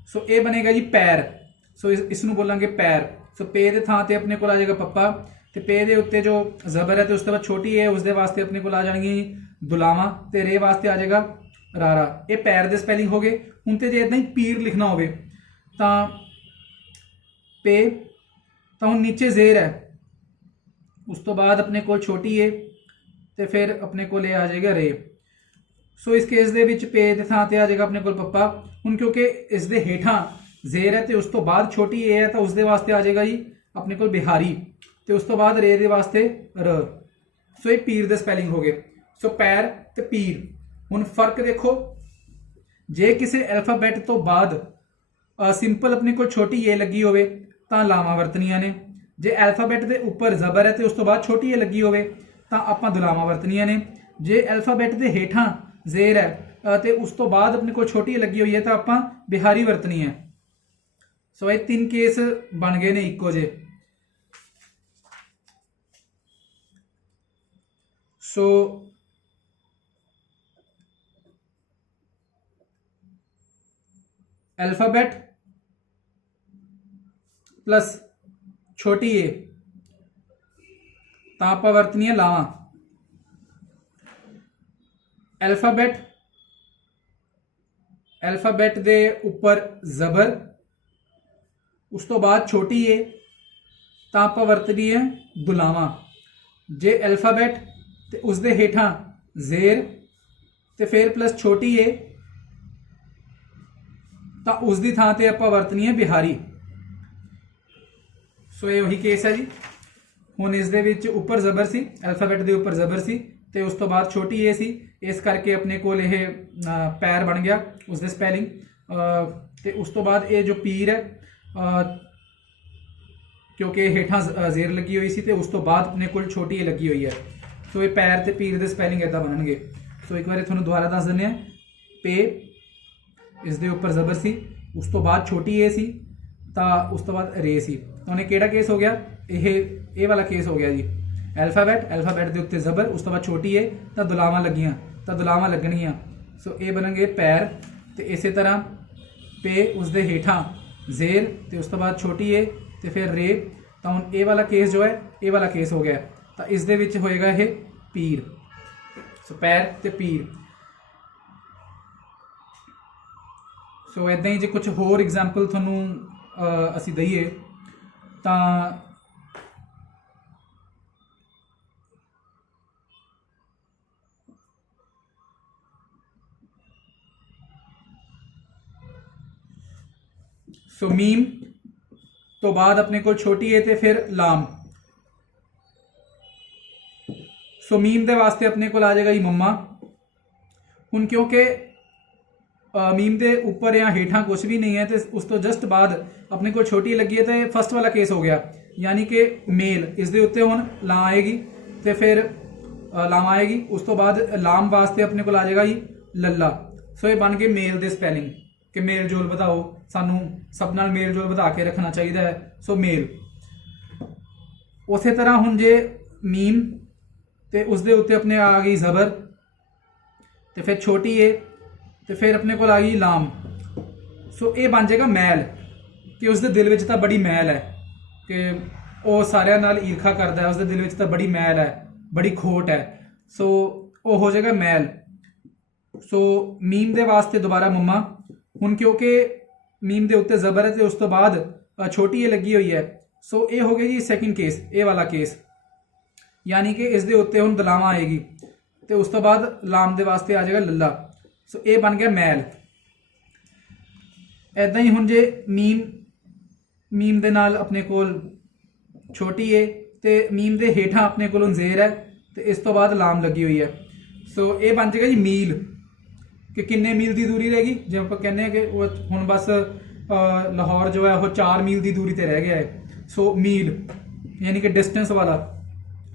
ਸੋ ਇਹ ਬਣੇਗਾ ਜੀ ਪੈਰ। ਸੋ ਇਸ ਨੂੰ ਬੋਲਾਂਗੇ ਪੈਰ। ਸੋ ਪੇ ਦੇ ਥਾਂ ਤੇ ਆਪਣੇ ਕੋਲ ਆ ਜਾਏਗਾ ਪੱਪਾ ਤੇ ਪੇ ਦੇ ਉੱਤੇ ਜੋ ਜ਼ਬਰ ਹੈ ਤੇ ਉਸ ਤੋਂ ਬਾਅਦ ਛੋਟੀ ਏ ਉਸ ਦੇ ਵਾਸਤੇ ਆਪਣੇ ਕੋਲ ਆ ਜਾਣਗੀ ਦੁਲਾਵਾਂ ਤੇ ਰੇ ਵਾਸਤੇ ਆ ਜਾਏਗਾ ਰਾਰਾ। ਇਹ ਪੈਰ ਦੇ ਸਪੈਲਿੰਗ ਹੋ ਗਏ। ਹੁਣ ਤੇ ਜੇ ਇਦਾਂ ਹੀ ਪੀਰ ਲਿਖਣਾ ਹੋਵੇ ਤਾਂ ਪੇ, ਤਾਂ ਹੁਣ ਨੀਚੇ ਜ਼ੇਰ ਹੈ, ਉਸ ਤੋਂ ਬਾਅਦ ਆਪਣੇ ਕੋਲ ਛੋਟੀ ਏ ਤੇ ਫਿਰ ਆਪਣੇ ਕੋਲ ਇਹ ਆ ਜਾਏਗਾ ਰੇ। ਸੋ ਇਸ ਕੇਸ ਦੇ ਵਿੱਚ ਪੇ ਦੇ ਥਾਂ ਤੇ ਆ ਜਾਏਗਾ ਆਪਣੇ ਕੋਲ ਪੱਪਾ। ਹੁਣ ਕਿਉਂਕਿ ਇਸ ਦੇ ਹੇਠਾਂ ਜ਼ੇਰ ਹੈ ਤੇ ਉਸ ਤੋਂ ਬਾਅਦ ਛੋਟੀ ਏ ਹੈ ਤਾਂ ਉਸ ਦੇ ਵਾਸਤੇ ਆ ਜਾਏਗਾ ਜੀ ਆਪਣੇ ਕੋਲ ਬਿਹਾਰੀ ਤੇ ਉਸ ਤੋਂ ਬਾਅਦ ਰੇ ਦੇ ਵਾਸਤੇ ਰ। ਸੋ ਇਹ ਪੀਰ ਦੇ ਸਪੈਲਿੰਗ ਹੋ ਗਏ। ਸੋ ਪੈਰ ਤੇ ਪੀਰ। ਹੁਣ ਫਰਕ ਦੇਖੋ, ਜੇ ਕਿਸੇ ਅਲਫਾਬੈਟ ਤੋਂ ਬਾਅਦ ਸਿੰਪਲ ਆਪਣੇ ਕੋਲ ਛੋਟੀ ਏ ਲੱਗੀ ਹੋਵੇ ਤਾਂ ਲਾਵਾਂ ਵਰਤਣੀਆਂ ਨੇ। ਜੇ ਅਲਫਾਬੈਟ ਦੇ ਉੱਪਰ ਜ਼ਬਰ ਹੈ ਤੇ ਉਸ ਤੋਂ ਬਾਅਦ ਛੋਟੀ ਏ ਲੱਗੀ ਹੋਵੇ ਤਾਂ ਆਪਾਂ ਦੁਲਾਵਾਂ ਵਰਤਣੀਆਂ ਨੇ। ਜੇ ਅਲਫਾਬੈਟ ਦੇ ਹੇਠਾਂ ਜ਼ੇਰ ਹੈ ਤੇ ਉਸ ਤੋਂ ਬਾਅਦ ਆਪਣੇ ਕੋਲ ਛੋਟੀ ਏ ਲੱਗੀ ਹੋਈ ਹੈ ਤਾਂ ਆਪਾਂ ਬਿਹਾਰੀ ਵਰਤਣੀ ਹੈ। ਸੋ ਇਹ ਤਿੰਨ ਕੇਸ ਬਣ ਗਏ ਨੇ ਇੱਕੋ ਜਿਹੇ। ਸੋ अल्फाबेट प्लस छोटी ए तो आप वरतनी है लावां। अल्फाबेट दे उपर जबर, उस तो बाद छोटी ए तो आप वरतनी है दुलावां। जे अल्फाबेट ते उस दे हेठां जेर ते फिर प्लस छोटी ए ਤਾਂ ਉਸ ਦੀ ਥਾਂ ਤੇ ਆਪਾਂ ਵਰਤਣੀ ਹੈ ਬਿਹਾਰੀ। ਸੋ ਇਹ ਉਹੀ ਕੇਸ ਹੈ ਜੀ। ਹੁਣ ਇਸ ਦੇ ਵਿੱਚ ਉੱਪਰ ਜ਼ਬਰ ਸੀ, ਅਲਫਾਬੈਟ ਦੇ ਉੱਪਰ ਜ਼ਬਰ ਸੀ ਤੇ ਉਸ ਤੋਂ ਬਾਅਦ ਛੋਟੀ ਏ ਸੀ, ਇਸ ਕਰਕੇ ਆਪਣੇ ਕੋਲ ਇਹ ਪੈਰ ਬਣ ਗਿਆ ਉਸ ਦੇ ਸਪੈਲਿੰਗ। ਤੇ ਉਸ ਤੋਂ ਬਾਅਦ ਇਹ ਜੋ ਪੀਰ ਹੈ ਕਿਉਂਕਿ ਹੇਠਾਂ ਜ਼ੇਰ ਲੱਗੀ ਹੋਈ ਸੀ ਤੇ ਉਸ ਤੋਂ ਬਾਅਦ ਆਪਣੇ ਕੋਲ ਛੋਟੀ ਏ ਲੱਗੀ ਹੋਈ ਹੈ। ਸੋ ਇਹ ਪੈਰ ਤੇ ਪੀਰ ਦੇ ਸਪੈਲਿੰਗ ਇੱਦਾਂ ਬਣਨਗੇ। ਸੋ ਇੱਕ ਵਾਰੀ ਤੁਹਾਨੂੰ ਦੁਬਾਰਾ ਦੱਸ ਦਿੰਦੇ ਹਾਂ। ਪੇ ਇਸ ਦੇ ਉੱਪਰ ਜ਼ਬਰ ਸੀ, ਉਸ ਤੋਂ ਬਾਅਦ ਛੋਟੀ ਏ ਸੀ ਤਾਂ ਉਸ ਤੋਂ ਬਾਅਦ ਰੇ ਸੀ। ਤਾਂ ਉਹਨੇ ਕਿਹੜਾ ਕੇਸ ਹੋ ਗਿਆ, ਇਹ ਵਾਲਾ ਕੇਸ ਹੋ ਗਿਆ ਜੀ। ਅਲਫਾਬੈਟ ਦੇ ਉੱਤੇ ਜ਼ਬਰ, ਉਸ ਤੋਂ ਬਾਅਦ ਛੋਟੀ ਏ ਤਾਂ ਦੁਲਾਵਾਂ ਲੱਗੀਆਂ ਤਾਂ ਦੁਲਾਵਾਂ ਲੱਗਣਗੀਆਂ। ਸੋ ਇਹ ਬਣਨਗੇ ਪੈਰ। ਤੇ ਇਸੇ ਤਰ੍ਹਾਂ ਪੇ ਉਸ ਦੇ ਹੇਠਾਂ ਜ਼ੇਰ ਤੇ ਉਸ ਤੋਂ ਬਾਅਦ ਛੋਟੀ ਏ ਤੇ ਫਿਰ ਰੇ। ਤਾਂ ਹੁਣ ਇਹ ਵਾਲਾ ਕੇਸ ਜੋ ਹੈ ਇਹ ਵਾਲਾ ਕੇਸ ਹੋ ਗਿਆ ਤਾਂ ਇਸ ਦੇ ਵਿੱਚ ਹੋਏਗਾ ਇਹ ਪੀਰ। ਸੋ ਪੈਰ ਤੇ ਪੀਰ। ਸੋ ਇੱਦਾਂ ਹੀ ਜੇ ਕੁਝ ਹੋਰ ਐਗਜ਼ਾਮਪਲ ਤੁਹਾਨੂੰ ਅਸੀਂ ਦਈਏ ਤਾਂ ਸੋ ਮੀਮ ਤੋਂ ਬਾਅਦ ਆਪਣੇ ਕੋਲ ਛੋਟੀ ਏ ਤੇ ਫਿਰ ਲਾਮ। ਸੋ ਮੀਮ ਦੇ ਵਾਸਤੇ ਆਪਣੇ ਕੋਲ ਆ ਜਾਏਗਾ ਜੀ ਮੰਮਾ। ਹੁਣ ਕਿਉਂਕਿ मीम के उपर या हेठा कुछ भी नहीं है तो उस तो जस्ट बाद अपने को छोटी लगी है तो ये फर्स्ट वाला केस हो गया, यानी कि मेल। इस दे उत्ते हुण ला आएगी तो फिर लाम आएगी, उस तो बाद लाम वास्ते अपने को आ जाएगा जी लल्ला। सो ये बन गए मेल दे स्पैलिंग कि मेल जोल बताओ, सानू सब नाल मेल जोल बता के रखना चाहिए है। सो मेल। उस तरह हुण जे मीम तो उस दे उत्ते अपने आ गई जबर तो फिर छोटी ए तो फिर अपने को आ गई लाम। ਸੋ ਇਹ ਬਣ ਜਾਏਗਾ ਮੈਲ, ਕਿ ਉਸਦੇ ਦਿਲ ਵਿੱਚ ਤਾਂ ਬੜੀ ਮੈਲ ਹੈ, ਕਿ ਉਹ ਸਾਰਿਆਂ ਨਾਲ ਈਰਖਾ ਕਰਦਾ ਹੈ, ਉਸਦੇ ਦਿਲ ਵਿੱਚ ਤਾਂ ਬੜੀ ਮੈਲ ਹੈ, ਬੜੀ ਖੋਟ ਹੈ। ਸੋ ਉਹ ਹੋ ਜਾਏਗਾ ਮੈਲ। ਸੋ ਮੀਮ ਦੇ ਵਾਸਤੇ ਦੁਬਾਰਾ ਮੰਮਾ, ਹੁਣ ਕਿਉਂਕਿ ਮੀਮ ਦੇ ਉੱਤੇ ਜ਼ਬਰ ਹੈ ਤੇ ਉਸ ਤੋਂ ਬਾਅਦ ਛੋਟੀ ਏ ਲੱਗੀ ਹੋਈ ਹੈ, ਸੋ ਇਹ ਹੋ ਗਿਆ ਜੀ ਸੈਕਿੰਡ ਕੇਸ, ਇਹ ਵਾਲਾ ਕੇਸ, ਯਾਨੀ ਕਿ ਇਸ ਦੇ ਉੱਤੇ ਹੁਣ ਦਲਾਵਾਂ ਆਏਗੀ ਤੇ ਉਸ ਤੋਂ ਬਾਅਦ ਲਾਮ ਦੇ ਵਾਸਤੇ ਆ ਜਾਏਗਾ ਲੱਲਾ। ਸੋ ਇਹ ਬਣ ਗਿਆ ਮੈਲ। ਐਦਾਂ ਹੀ ਹੁਣ ਜੇ ਮੀਮ ਦੇ ਨਾਲ ਆਪਣੇ ਕੋਲ ਛੋਟੀ ਏ ਤੇ ਮੀਮ ਦੇ ਹੇਠਾਂ ਆਪਣੇ ਕੋਲ ਹੁਣ ਜ਼ੇਰ ਹੈ ਤੇ ਇਸ ਤੋਂ ਬਾਅਦ ਲਾਮ ਲੱਗੀ ਹੋਈ ਹੈ। ਸੋ ਇਹ ਬਣ ਜਾਏਗਾ ਜੀ ਮੀਲ, ਕਿ ਕਿੰਨੇ ਮੀਲ ਦੀ ਦੂਰੀ ਰਹੇਗੀ। ਜਿਵੇਂ ਆਪਾਂ ਕਹਿੰਦੇ ਆ ਕਿ ਉਹ ਹੁਣ ਬਸ ਲਾਹੌਰ ਜੋ ਹੈ ਉਹ 4 ਮੀਲ ਦੀ ਦੂਰੀ ਤੇ ਰਹਿ ਗਿਆ ਹੈ। ਸੋ ਮੀਲ ਯਾਨੀ ਕਿ ਡਿਸਟੈਂਸ ਵਾਲਾ।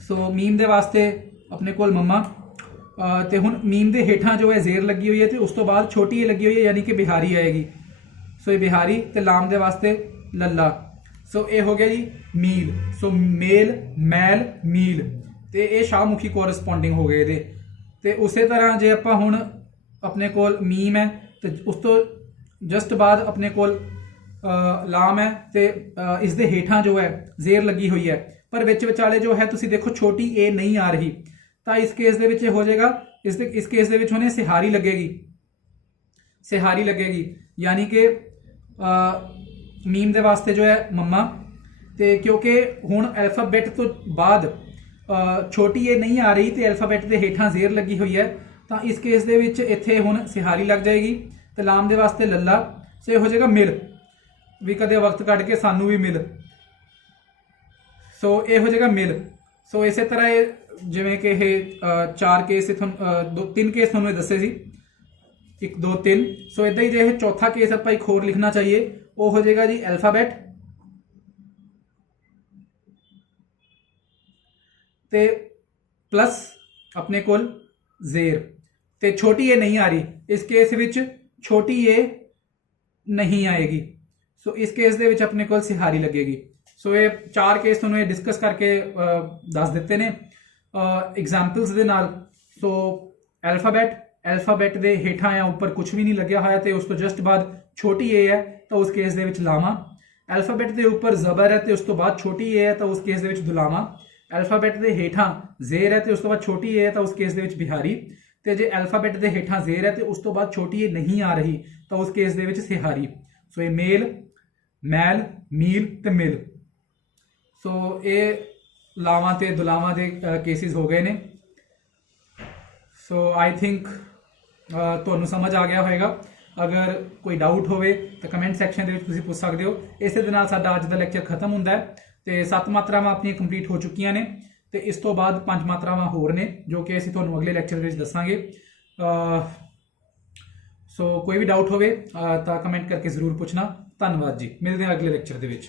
ਸੋ ਮੀਮ ਦੇ ਵਾਸਤੇ ਆਪਣੇ ਕੋਲ ਮੰਮਾ, ਤੇ ਹੁਣ ਮੀਮ ਦੇ ਹੇਠਾਂ ਜੋ ਹੈ ਜ਼ੇਰ ਲੱਗੀ ਹੋਈ ਹੈ ਤੇ ਉਸ ਤੋਂ ਬਾਅਦ ਛੋਟੀ ਏ ਲੱਗੀ ਹੋਈ ਹੈ, ਯਾਨੀ ਕਿ ਬਿਹਾਰੀ ਆਏਗੀ। ਸੋ ਇਹ ਬਿਹਾਰੀ ਤੇ ਲਾਮ ਦੇ ਵਾਸਤੇ ਲੱਲਾ। ਸੋ ਇਹ ਹੋ ਗਿਆ ਜੀ ਮੀਲ। ਸੋ ਮੇਲ, ਮੈਲ, ਮੀਲ, ਤੇ ਇਹ ਸ਼ਾਹਮੁਖੀ ਕੋਰਸਪੋਂਡਿੰਗ ਹੋ ਗਏ ਇਹਦੇ। ਤੇ ਉਸੇ ਤਰ੍ਹਾਂ ਜੇ ਆਪਾਂ ਹੁਣ ਆਪਣੇ ਕੋਲ ਮੀਮ ਹੈ ਤੇ ਉਸ ਤੋਂ ਜਸਟ ਬਾਅਦ ਆਪਣੇ ਕੋਲ ਲਾਮ ਹੈ ਤੇ ਇਸ ਦੇ ਹੇਠਾਂ ਜੋ ਹੈ ਜ਼ੇਰ ਲੱਗੀ ਹੋਈ ਹੈ, ਪਰ ਵਿੱਚ ਵਿਚਾਲੇ ਜੋ ਹੈ ਤੁਸੀਂ ਦੇਖੋ ਛੋਟੀ ਏ ਨਹੀਂ ਆ ਰਹੀ, ਤਾਂ ਇਸ ਕੇਸ ਦੇ ਵਿੱਚ ਇਹ ਹੋ ਜਾਏਗਾ, ਇਸ ਕੇਸ ਦੇ ਵਿੱਚ ਉਹਨੇ ਸਿਹਾਰੀ ਲੱਗੇਗੀ, ਸਿਹਾਰੀ ਲੱਗੇਗੀ, ਯਾਨੀ ਕਿ ਮੀਮ ਦੇ ਵਾਸਤੇ ਜੋ ਹੈ ਮੰਮਾ। ਤੇ ਕਿਉਂਕਿ ਹੁਣ ਅਲਫਾਬੈਟ ਤੋਂ ਬਾਅਦ ਛੋਟੀ ਏ ਨਹੀਂ ਆ ਰਹੀ ਤੇ ਅਲਫਾਬੈਟ ਦੇ ਹੇਠਾਂ ਜ਼ੇਰ ਲੱਗੀ ਹੋਈ ਹੈ, ਤਾਂ ਇਸ ਕੇਸ ਦੇ ਵਿੱਚ ਇੱਥੇ ਹੁਣ ਸਿਹਾਰੀ ਲੱਗ ਜਾਏਗੀ ਤੇ ਲਾਮ ਦੇ ਵਾਸਤੇ ਲੱਲਾ। ਸੋ ਇਹ ਹੋ ਜਾਏਗਾ ਮਿਲ, ਵੀ ਕਦੇ ਵਕਤ ਕੱਢ ਕੇ ਸਾਨੂੰ ਵੀ ਮਿਲ। ਸੋ ਇਹ ਹੋ ਜਾਏਗਾ ਮਿਲ। ਸੋ ਇਸੇ ਤਰ੍ਹਾਂ ਇਹ ਜਿਵੇਂ ਕਿ ਇਹ 4 ਕੇਸ ਤੁਹਾਨੂੰ 3 ਕੇਸ ਤੁਹਾਨੂੰ ਇਹ ਦੱਸੇ ਸੀ, 1 2 3। ਸੋ ਇਦਾਂ ਹੀ ਜੇ ਇਹ ਚੌਥਾ ਕੇਸ ਆਪਾਂ ਇੱਕ ਹੋਰ ਲਿਖਣਾ ਚਾਹੀਏ, ਉਹ ਹੋ ਜਾਏਗਾ ਜੀ ਅਲਫਾਬੈਟ ਤੇ ਪਲੱਸ ਆਪਣੇ ਕੋਲ ਜ਼ੇਰ, ਤੇ ਛੋਟੀ ਏ ਨਹੀਂ ਆ ਰਹੀ। ਇਸ ਕੇਸ ਵਿੱਚ ਛੋਟੀ ਏ ਨਹੀਂ ਆਏਗੀ। ਸੋ ਇਸ ਕੇਸ ਦੇ ਵਿੱਚ ਆਪਣੇ ਕੋਲ ਸਿਹਾਰੀ ਲੱਗੇਗੀ। ਸੋ ਇਹ 4 ਕੇਸ ਤੁਹਾਨੂੰ ਇਹ ਡਿਸਕਸ ਕਰਕੇ ਦੱਸ ਦਿੱਤੇ ਨੇ ਐਗਜ਼ਾਮਪਲਸ ਦੇ ਨਾਲ। ਸੋ ਅਲਫਾਬੈਟ ਦੇ ਹੇਠਾਂ ਜਾਂ ਉੱਪਰ ਕੁਝ ਵੀ ਨਹੀਂ ਲੱਗਿਆ ਹੋਇਆ ਤੇ ਉਸ ਤੋਂ ਜਸਟ ਬਾਅਦ ਛੋਟੀ ਏ ਹੈ, ਤਾਂ ਉਸ ਕੇਸ ਦੇ ਵਿੱਚ ਲਾਵਾਂ। ਅਲਫਾਬੈਟ ਦੇ ਉੱਪਰ ਜ਼ਬਰ ਹੈ ਤੇ ਉਸ ਤੋਂ ਬਾਅਦ ਛੋਟੀ ਏ ਹੈ, ਤਾਂ ਉਸ ਕੇਸ ਦੇ ਵਿੱਚ ਦੁਲਾਵਾਂ। ਅਲਫਾਬੈਟ ਦੇ ਹੇਠਾਂ ਜ਼ੇਰ ਹੈ ਤੇ ਉਸ ਤੋਂ ਬਾਅਦ ਛੋਟੀ ਏ ਹੈ, ਤਾਂ ਉਸ ਕੇਸ ਦੇ ਵਿੱਚ ਬਿਹਾਰੀ। ਤੇ ਜੇ ਅਲਫਾਬੈਟ ਦੇ ਹੇਠਾਂ ਜ਼ੇਰ ਹੈ ਤੇ ਉਸ ਤੋਂ ਬਾਅਦ ਛੋਟੀ ਏ ਨਹੀਂ ਆ ਰਹੀ, ਤਾਂ ਉਸ ਕੇਸ ਦੇ ਵਿੱਚ ਸਿਹਾਰੀ। ਸੋ ਇਹ ਮੇਲ, ਮੈਲ, ਮੀਲ ਤੇ ਮਿਲ। ਸੋ ਇਹ ਲਾਵਾਂ ਤੇ ਦੁਲਾਵਾਂ ਦੇ ਕੇਸਿਸ ਹੋ ਗਏ ਨੇ। ਸੋ ਆਈ ਥਿੰਕ ਤੁਹਾਨੂੰ ਸਮਝ ਆ ਗਿਆ ਹੋਵੇਗਾ। ਅਗਰ ਕੋਈ ਡਾਊਟ ਹੋਵੇ ਤਾਂ ਕਮੈਂਟ ਸੈਕਸ਼ਨ ਦੇ ਵਿੱਚ ਤੁਸੀਂ ਪੁੱਛ ਸਕਦੇ ਹੋ। ਇਸੇ ਦੇ ਨਾਲ ਸਾਡਾ ਅੱਜ ਦਾ ਲੈਕਚਰ ਖਤਮ ਹੁੰਦਾ ਹੈ ਤੇ 7 ਮਾਤਰਾਵਾਂ ਆਪਣੀਆਂ ਕੰਪਲੀਟ ਹੋ ਚੁੱਕੀਆਂ ਨੇ ਤੇ ਇਸ ਤੋਂ ਬਾਅਦ 5 ਮਾਤਰਾਵਾਂ ਹੋਰ ਨੇ ਜੋ ਕਿ ਅਸੀਂ ਤੁਹਾਨੂੰ ਅਗਲੇ ਲੈਕਚਰ ਵਿੱਚ ਦੱਸਾਂਗੇ। ਸੋ ਕੋਈ ਵੀ ਡਾਊਟ ਹੋਵੇ ਤਾਂ ਕਮੈਂਟ ਕਰਕੇ ਜ਼ਰੂਰ ਪੁੱਛਣਾ। ਧੰਨਵਾਦ ਜੀ, ਮਿਲਦੇ ਹਾਂ ਅਗਲੇ ਲੈਕਚਰ ਦੇ ਵਿੱਚ।